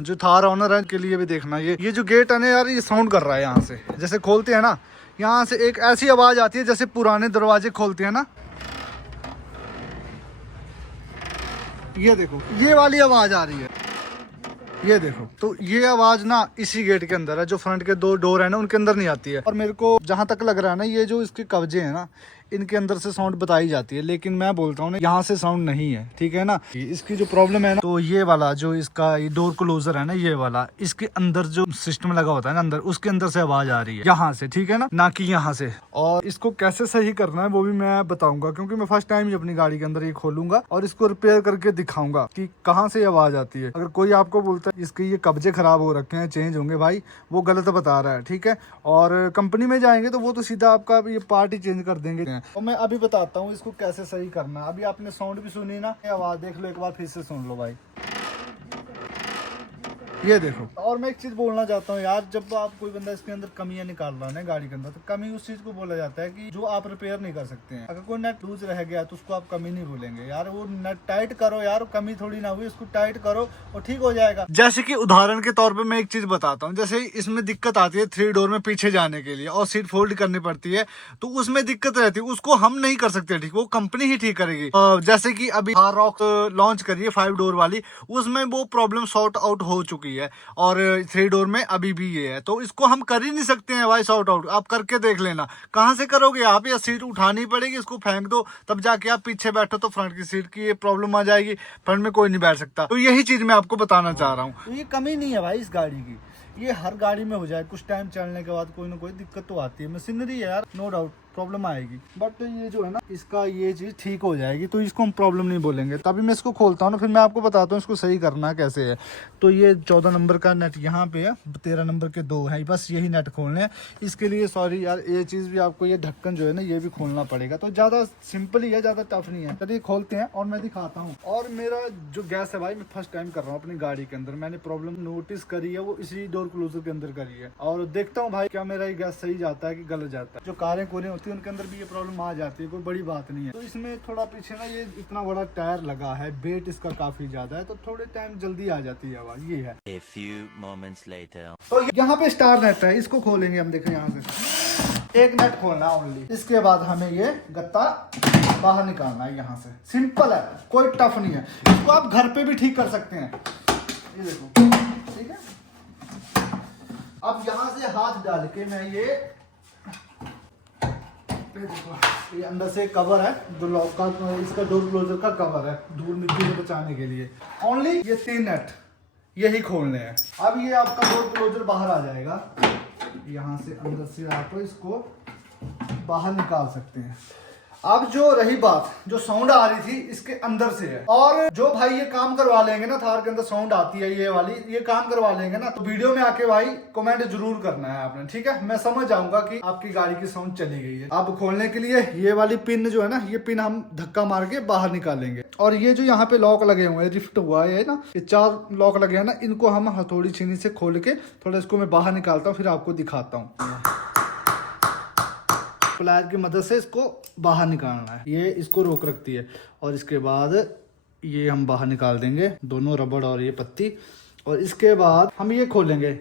जो थार ऑनर है के लिए भी देखना, ये जो गेट है ना यार, ये साउंड कर रहा है यहाँ से। जैसे खोलते हैं ना, यहाँ से एक ऐसी आवाज आती है जैसे पुराने दरवाजे खोलते हैं ना, ये देखो ये वाली आवाज आ रही है, ये देखो। तो ये आवाज ना इसी गेट के अंदर है, जो फ्रंट के 2 डोर है ना उनके अंदर नहीं आती है। और मेरे को जहां तक लग रहा है ना, ये जो इसके कब्जे हैं ना, इनके अंदर से साउंड बताई जाती है, लेकिन मैं बोलता हूँ ना यहाँ से साउंड नहीं है, ठीक है ना। इसकी जो प्रॉब्लम है ना, तो ये वाला जो इसका ये डोर क्लोजर है ना, ये वाला, इसके अंदर जो सिस्टम लगा होता है ना अंदर, उसके अंदर से आवाज आ रही है यहाँ से, ठीक है ना कि यहाँ से। और इसको कैसे सही करना है वो भी मैं बताऊंगा, क्योंकि मैं फर्स्ट टाइम ही अपनी गाड़ी के अंदर ये खोलूंगा और इसको रिपेयर करके दिखाऊंगा कि कहाँ से आवाज आती है। अगर कोई आपको बोलता है इसके ये कब्जे खराब हो रखे हैं, चेंज होंगे, भाई वो गलत बता रहा है, ठीक है। और कंपनी में जाएंगे तो वो तो सीधा आपका ये पार्ट ही चेंज कर देंगे। और मैं अभी बताता हूँ इसको कैसे सही करना। अभी आपने साउंड भी सुनी ना, आवाज देख लो एक बार, फिर से सुन लो भाई, ये देखो। और मैं एक चीज बोलना चाहता हूँ यार, जब आप कोई बंदा इसके अंदर कमियां निकाल रहा है ना गाड़ी के अंदर, तो कमी उस चीज को बोला जाता है कि जो आप रिपेयर नहीं कर सकते हैं। अगर कोई नट लूज रह गया तो उसको आप कमी नहीं बोलेंगे यार, वो नट टाइट करो यार, कमी थोड़ी ना हुई, उसको टाइट करो और ठीक हो जाएगा। जैसे कि उदाहरण के तौर पर मैं एक चीज बताता हूँ, जैसे इसमें दिक्कत आती है 3 डोर में पीछे जाने के लिए और सीट फोल्ड करनी पड़ती है, तो उसमें दिक्कत रहती है, उसको हम नहीं कर सकते ठीक, वो कंपनी ही ठीक करेगी। जैसे कि अभी रॉक लॉन्च करिए 5 डोर वाली, उसमें वो प्रॉब्लम सॉर्ट आउट हो चुकी है, और 3 डोर में अभी भी ये है, तो इसको हम कर ही नहीं सकते हैं भाई सॉर्ट आउट। आप करके देख लेना, कहाँ से करोगे आप, या सीट उठानी पड़ेगी, इसको फेंक दो, तब जाके आप पीछे बैठो तो फ्रंट की सीट की ये प्रॉब्लम आ जाएगी, फ्रंट में कोई नहीं बैठ सकता। तो यही चीज मैं आपको बताना चाह रहा हूँ। तो ये कमी नहीं है भाई इस गाड़ी की, ये हर गाड़ी में हो जाए, कुछ टाइम चलने के बाद कोई ना कोई दिक्कत तो आती है। मशीनरी है यार, नो डाउट प्रॉब्लम आएगी, बट ये जो है ना इसका ये चीज ठीक हो जाएगी, तो इसको हम प्रॉब्लम नहीं बोलेंगे। तभी मैं इसको खोलता हूँ ना, फिर मैं आपको बताता हूँ इसको सही करना कैसे है। तो ये 14 नंबर का नेट यहाँ पे है, 13 नंबर के 2 है, बस यही नेट खोलने हैं। इसके लिए सॉरी यार, ये चीज भी आपको, ये ढक्कन जो है ना ये भी खोलना पड़ेगा, तो ज्यादा सिंपल ही है, ज्यादा टफ नहीं है। चलिए खोलते हैं और मैं दिखाता हूँ। और मेरा जो गैस है भाई, मैं फर्स्ट टाइम कर रहा हूँ अपनी गाड़ी के अंदर, मैंने प्रॉब्लम नोटिस करी है वो इसी डोर क्लोजर के अंदर करी है, और देखता हूँ भाई क्या मेरा ये गैस सही जाता है कि गलत जाता है। जो कारें कोरें होती है उनके अंदर भी ये प्रॉब्लम आ जाती है, कोई बड़ी बात नहीं है। तो इसमें थोड़ा पीछे ना ये इतना बड़ा टायर लगा है, वेट इसका काफी ज्यादा है, तो थोड़े टाइम जल्दी आ जाती है आवाज, ये है। A few moments later. तो यहाँ पे स्टार नेट है, इसको खोलेंगे हम, देखें यहाँ से एक नेट खोलना ओनली। इसके बाद हमें ये गत्ता बाहर निकालना है यहाँ से, सिंपल है, कोई टफ नहीं है। इसको आप घर पे भी ठीक कर सकते हैं, ये देखो, ठीक है। अब यहाँ से हाथ डाल के मैं ये अंदर से कवर है जो लॉक का, इसका डोर क्लोजर का कवर है, धूल मिट्टी से बचाने के लिए। ओनली ये 3 नेट यही खोलने हैं। अब ये आपका डोर क्लोजर बाहर आ जाएगा, यहाँ से अंदर से आप इसको बाहर निकाल सकते हैं। अब जो रही बात, जो साउंड आ रही थी इसके अंदर से है, और जो भाई ये काम करवा लेंगे ना, थार के अंदर साउंड आती है ये वाली, ये काम करवा लेंगे ना, तो वीडियो में आके भाई कमेंट जरूर करना है आपने, ठीक है। मैं समझ जाऊंगा कि आपकी गाड़ी की साउंड चली गई है। अब खोलने के लिए ये वाली पिन जो है ना, ये पिन हम धक्का मार के बाहर निकालेंगे। और ये जो यहाँ पे लॉक लगे हुए हैं, रिफ्ट हुआ है ना, ये 4 लॉक लगे हैं ना, इनको हम हथौड़ी छीनी से खोल के थोड़ा इसको मैं बाहर निकालता हूँ, फिर आपको दिखाता हूँ। प्लायर की मदद से इसको बाहर निकालना है, ये इसको रोक रखती है, और इसके बाद ये हम बाहर निकाल देंगे दोनों रबड़ और ये पत्ती, और इसके बाद हम ये खोलेंगे,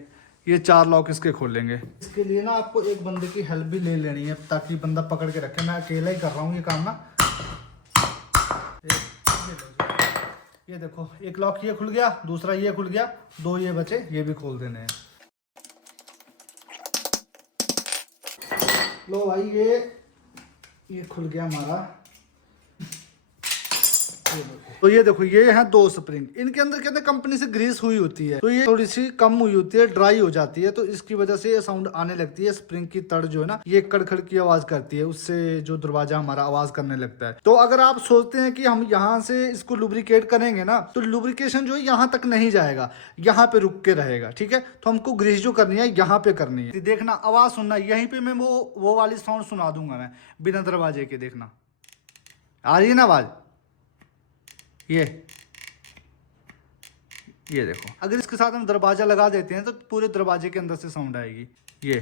ये 4 लॉक इसके खोलेंगे। इसके लिए ना आपको एक बंदे की हेल्प भी ले लेनी है, ताकि बंदा पकड़ के रखे, मैं अकेला ही कर रहा हूँ ये काम ना। ये देखो, एक लॉक ये खुल गया, दूसरा ये खुल गया, 2 ये बचे, ये भी खोल देने हैं। लो भाई, ये खुल गया हमारा। तो ये देखो, ये है 2 स्प्रिंग, इनके अंदर कहते हैं कंपनी से ग्रीस हुई होती है, तो ये थोड़ी सी कम हुई होती है, ड्राई हो जाती है, तो इसकी वजह से ये साउंड आने लगती है। स्प्रिंग की तड़ जो है ना, ये कड़खड़ की आवाज करती है, उससे जो दरवाजा हमारा आवाज करने लगता है। तो अगर आप सोचते हैं कि हम यहाँ से इसको लुब्रिकेट करेंगे ना, तो लुब्रिकेशन जो है यहाँ तक नहीं जाएगा, यहाँ पे रुक के रहेगा, ठीक है। तो हमको ग्रीस जो करनी है यहाँ पे करनी है। देखना, आवाज सुनना, यहीं पे मैं वो वाली साउंड सुना दूंगा मैं बिना दरवाजे के। देखना, आ रही है ना आवाज, ये देखो। अगर इसके साथ हम दरवाजा लगा देते हैं तो पूरे दरवाजे के अंदर से साउंड आएगी। ये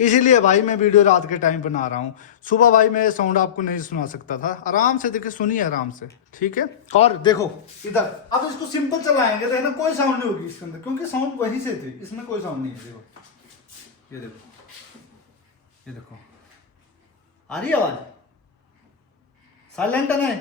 इसीलिए भाई मैं वीडियो रात के टाइम बना रहा हूँ। सुबह भाई मैं साउंड आपको नहीं सुना सकता था। आराम से देखिए, सुनिए आराम से, ठीक है। और देखो इधर, अब इसको सिंपल चलाएंगे तो है ना, कोई साउंड नहीं होगी इसके अंदर, क्योंकि साउंड वहीं से थी, इसमें कोई साउंड नहीं है। देखो ये देखो, ये देखो आ रही है आवाज, साइलेंट है ना।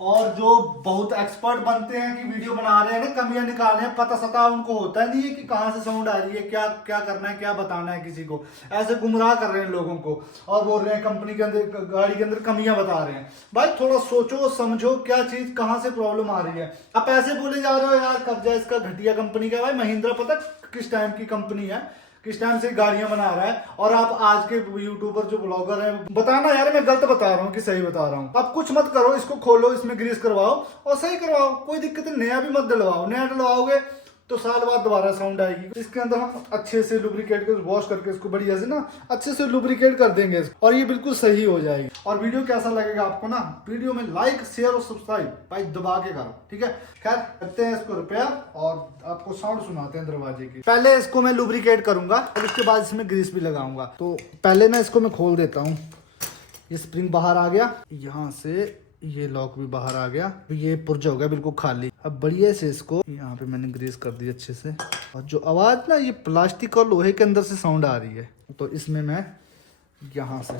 और जो बहुत एक्सपर्ट बनते हैं कि वीडियो बना रहे हैं ना, कमियां निकाल रहे हैं, पता सता उनको होता नहीं है कि कहाँ से साउंड आ रही है, क्या क्या करना है, क्या बताना है किसी को। ऐसे गुमराह कर रहे हैं लोगों को और बोल रहे हैं कंपनी के अंदर, गाड़ी के अंदर कमियां बता रहे हैं। भाई थोड़ा सोचो समझो, क्या चीज कहाँ से प्रॉब्लम आ रही है। आप ऐसे बोले जा रहे हो यार कब्जा इसका घटिया कंपनी का। भाई महिंद्रा पता किस टाइम की कंपनी है, किस टाइम से गाड़ियां बना रहा है। और आप आज के यूट्यूबर जो ब्लॉगर हैं, बताना यार मैं गलत बता रहा हूँ कि सही बता रहा हूँ। आप कुछ मत करो, इसको खोलो, इसमें ग्रीस करवाओ और सही करवाओ, कोई दिक्कत नहीं। नया भी मत डलवाओ, नया डलवाओगे तो साल बाद दोबारा साउंड आएगी। इसके अंदर हम अच्छे से लुब्रिकेट कर वॉश करके इसको बढ़िया से ना अच्छे से लुब्रिकेट कर देंगे और ये बिल्कुल सही हो जाएगी। और वीडियो कैसा लगेगा आपको ना, वीडियो में लाइक शेयर और सब्सक्राइब भाई दबा के करो, ठीक है। खैर करते हैं इसको रिपेयर और आपको साउंड सुनाते हैं दरवाजे की। पहले इसको मैं लुब्रिकेट करूंगा और उसके बाद इसमें ग्रीस भी लगाऊंगा। तो पहले ना इसको मैं खोल देता हूँ। ये स्प्रिंग बाहर आ गया, यहाँ से ये लॉक भी बाहर आ गया, ये पुर्जा हो गया बिल्कुल खाली। अब बढ़िया से इसको यहाँ पे मैंने ग्रीस कर दी अच्छे से। और जो आवाज ना ये प्लास्टिक और लोहे के अंदर से साउंड आ रही है, तो इसमें मैं यहाँ से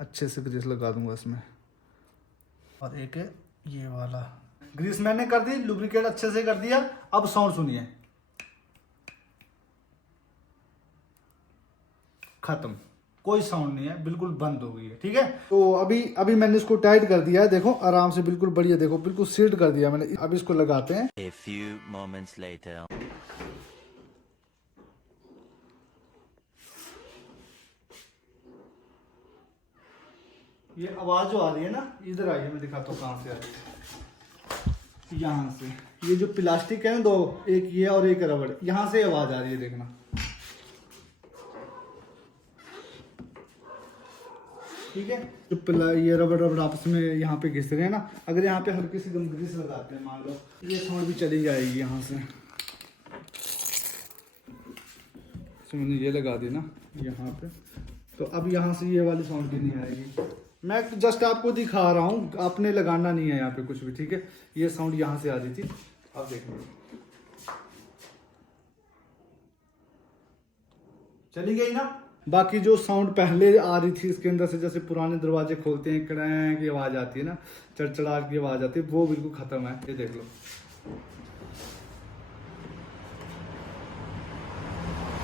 अच्छे से ग्रीस लगा दूंगा इसमें। और एक है ये वाला ग्रीस मैंने कर दी, लुब्रिकेट अच्छे से कर दिया। अब साउंड सुनिए, खत्म, कोई साउंड नहीं है, बिल्कुल बंद हो गई है, ठीक है। तो अभी मैंने इसको टाइट कर दिया है, देखो आराम से बिल्कुल बढ़िया, देखो बिल्कुल सीट कर दिया मैंने। अब इसको लगाते हैं। A few moments later. ये आवाज जो आ रही है ना, इधर आई है, मैं दिखाता हूँ कहाँ से आ रही है। यहाँ से ये जो प्लास्टिक है ना दो, एक ये और एक रबड़, यहाँ से आवाज आ रही है, देखना ठीक है। जो ये रबड़ आपस में यहाँ पे घिस रहे हैं ना, अगर यहाँ पे हल्की सी ग्रीस लगाते हैं, मान लो ये साउंड भी चली जाएगी यहाँ से। तो मैंने ये लगा दी ना यहाँ पे, तो अब यहाँ से ये वाली साउंड भी नहीं आएगी। मैं जस्ट आपको दिखा रहा हूँ, आपने लगाना नहीं है यहाँ पे कुछ भी, ठीक है। ये साउंड यहाँ से आ रही थी, अब देखिए चली गई ना। बाकी जो साउंड पहले आ रही थी इसके अंदर से, जैसे पुराने दरवाजे खोलते हैं कड़ाई की आवाज आती है ना, चड़चड़ा की आवाज आती है, वो बिल्कुल खत्म है। ये देख लो,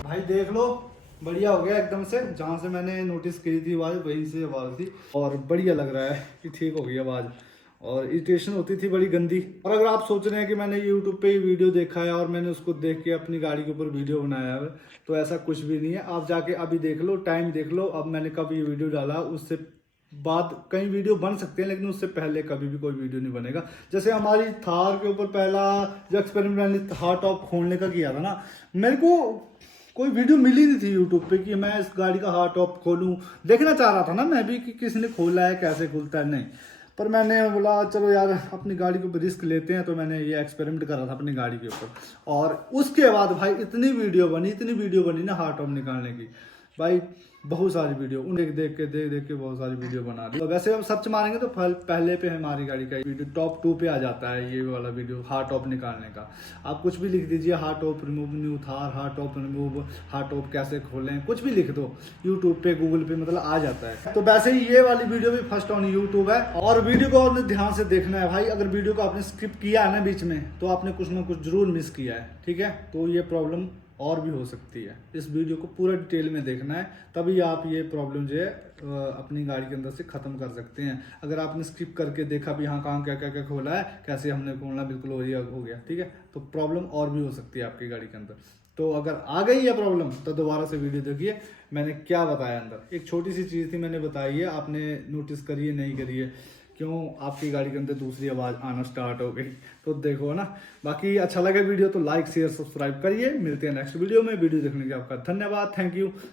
भाई देख लो, बढ़िया हो गया एकदम से। जहाँ से मैंने नोटिस की थी आवाज, वहीं से आवाज थी और बढ़िया लग रहा है कि ठीक हो गई आवाज। और इरिटेशन होती थी बड़ी गंदी। और अगर आप सोच रहे हैं कि मैंने YouTube पे वीडियो देखा है और मैंने उसको देख के अपनी गाड़ी के ऊपर वीडियो बनाया है, तो ऐसा कुछ भी नहीं है। आप जाके अभी देख लो, टाइम देख लो, अब मैंने कब ये वीडियो डाला, उससे बाद कई वीडियो बन सकते हैं, लेकिन उससे पहले कभी भी कोई वीडियो नहीं बनेगा। जैसे हमारी थार के ऊपर पहला जो एक्सपेरिमेंट मैंने हार्ड टॉप खोलने का किया था ना, मेरे को कोई वीडियो मिली नहीं थी यूट्यूब पे कि मैं इस गाड़ी का हार्ड टॉप खोलूं। देखना चाह रहा था ना मैं भी कि किसी ने खोला है, कैसे खुलता है, नहीं। पर मैंने बोला चलो यार अपनी गाड़ी के ऊपर रिस्क लेते हैं, तो मैंने ये एक्सपेरिमेंट करा था अपनी गाड़ी के ऊपर। और उसके बाद भाई इतनी वीडियो बनी ना हार्ड टॉप निकालने की, भाई बहुत सारी वीडियो देख के बहुत सारी वीडियो बना दी। तो वैसे हम सर्च मारेंगे तो पहले पे हमारी गाड़ी का वीडियो टॉप 2 पे आ जाता है, ये वाला वीडियो हार्ड टॉप निकालने का। आप कुछ भी लिख दीजिए, hard top remove new Thar, hard top remove, hard top कैसे खोलें, कुछ भी लिख दो यूट्यूब पे, गूगल पे, मतलब आ जाता है। तो वैसे ही ये वाली वीडियो भी फर्स्ट ऑन यूट्यूब है। और वीडियो को आपने ध्यान से देखना है भाई, अगर वीडियो को आपने स्किप किया है ना बीच में, तो आपने कुछ ना कुछ जरूर मिस किया है, ठीक है। तो ये प्रॉब्लम और भी हो सकती है। इस वीडियो को पूरा डिटेल में देखना है, तभी आप ये प्रॉब्लम जो है अपनी गाड़ी के अंदर से ख़त्म कर सकते हैं। अगर आपने स्किप करके देखा भी हाँ कहाँ क्या क्या क्या खोला है, कैसे हमने खोलना, बिल्कुल हो गया, ठीक है, तो प्रॉब्लम और भी हो सकती है आपकी गाड़ी के अंदर। तो अगर आ गई है प्रॉब्लम तो दोबारा से वीडियो देखिए, मैंने क्या बताया अंदर। एक छोटी सी चीज़ थी मैंने बताई है, आपने नोटिस करिए नहीं करिए, क्यों आपकी गाड़ी के अंदर दूसरी आवाज़ आना स्टार्ट हो गई, तो देखो ना। बाकी अच्छा लगे वीडियो तो लाइक शेयर सब्सक्राइब करिए। मिलते हैं नेक्स्ट वीडियो में। वीडियो देखने के लिए आपका धन्यवाद, थैंक यू।